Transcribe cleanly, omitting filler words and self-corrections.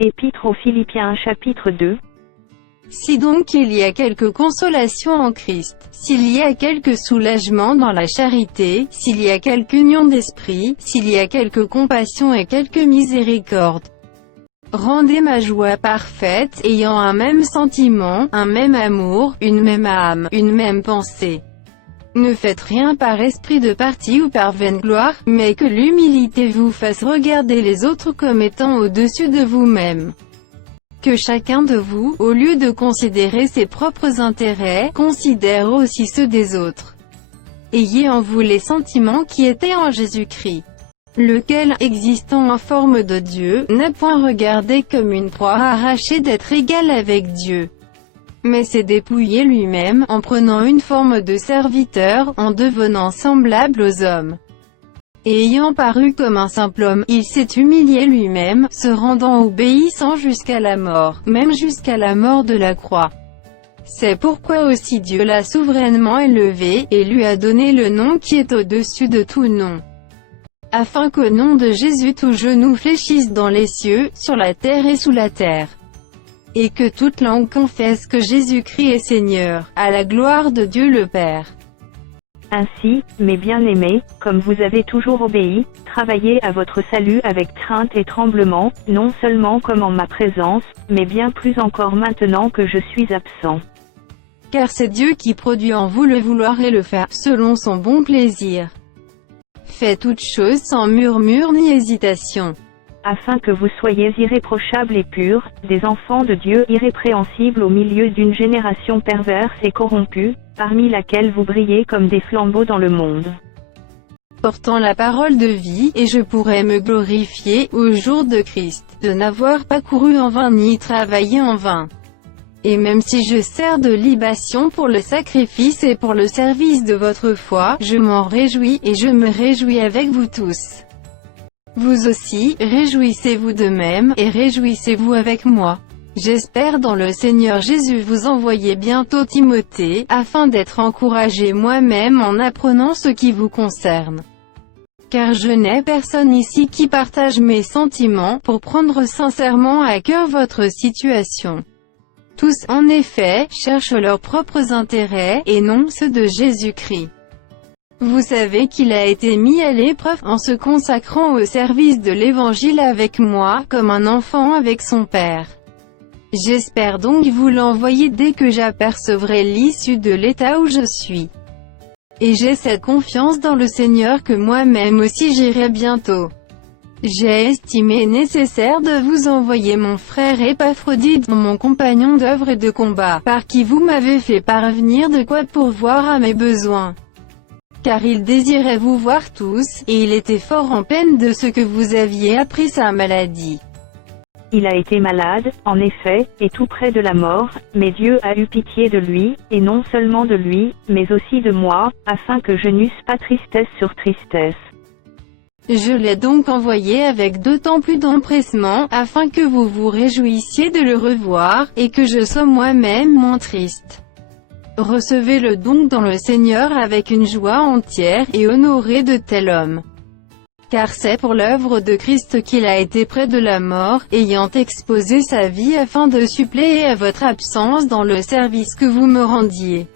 Épître aux Philippiens chapitre 2. Si donc il y a quelque consolation en Christ, s'il y a quelque soulagement dans la charité, s'il y a quelque union d'esprit, s'il y a quelque compassion et quelque miséricorde, rendez ma joie parfaite, ayant un même sentiment, un même amour, une même âme, une même pensée. Ne faites rien par esprit de parti ou par vaine gloire, mais que l'humilité vous fasse regarder les autres comme étant au-dessus de vous-même. Que chacun de vous, au lieu de considérer ses propres intérêts, considère aussi ceux des autres. Ayez en vous les sentiments qui étaient en Jésus-Christ, lequel, existant en forme de Dieu, n'a point regardé comme une proie arrachée d'être égal avec Dieu, mais s'est dépouillé lui-même, en prenant une forme de serviteur, en devenant semblable aux hommes. Et ayant paru comme un simple homme, il s'est humilié lui-même, se rendant obéissant jusqu'à la mort, même jusqu'à la mort de la croix. C'est pourquoi aussi Dieu l'a souverainement élevé, et lui a donné le nom qui est au-dessus de tout nom, afin qu'au nom de Jésus tout genou fléchisse dans les cieux, sur la terre et sous la terre, et que toute langue confesse que Jésus-Christ est Seigneur, à la gloire de Dieu le Père. Ainsi, mes bien-aimés, comme vous avez toujours obéi, travaillez à votre salut avec crainte et tremblement, non seulement comme en ma présence, mais bien plus encore maintenant que je suis absent. Car c'est Dieu qui produit en vous le vouloir et le faire, selon son bon plaisir. Faites toutes choses sans murmure ni hésitation, afin que vous soyez irréprochables et purs, des enfants de Dieu irrépréhensibles au milieu d'une génération perverse et corrompue, parmi laquelle vous brillez comme des flambeaux dans le monde, portant la parole de vie, et je pourrais me glorifier, au jour de Christ, de n'avoir pas couru en vain ni travaillé en vain. Et même si je sers de libation pour le sacrifice et pour le service de votre foi, je m'en réjouis, et je me réjouis avec vous tous. Vous aussi, réjouissez-vous de même, et réjouissez-vous avec moi. J'espère dans le Seigneur Jésus vous envoyer bientôt Timothée, afin d'être encouragé moi-même en apprenant ce qui vous concerne. Car je n'ai personne ici qui partage mes sentiments, pour prendre sincèrement à cœur votre situation. Tous, en effet, cherchent leurs propres intérêts, et non ceux de Jésus-Christ. Vous savez qu'il a été mis à l'épreuve, en se consacrant au service de l'Évangile avec moi, comme un enfant avec son père. J'espère donc vous l'envoyer dès que j'apercevrai l'issue de l'état où je suis. Et j'ai cette confiance dans le Seigneur que moi-même aussi j'irai bientôt. J'ai estimé nécessaire de vous envoyer mon frère Épaphrodite, mon compagnon d'œuvre et de combat, par qui vous m'avez fait parvenir de quoi pourvoir à mes besoins. Car il désirait vous voir tous, et il était fort en peine de ce que vous aviez appris sa maladie. Il a été malade, en effet, et tout près de la mort, mais Dieu a eu pitié de lui, et non seulement de lui, mais aussi de moi, afin que je n'eusse pas tristesse sur tristesse. Je l'ai donc envoyé avec d'autant plus d'empressement, afin que vous vous réjouissiez de le revoir, et que je sois moi-même moins triste. Recevez-le donc dans le Seigneur avec une joie entière, et honorez de tel homme. Car c'est pour l'œuvre de Christ qu'il a été près de la mort, ayant exposé sa vie afin de suppléer à votre absence dans le service que vous me rendiez.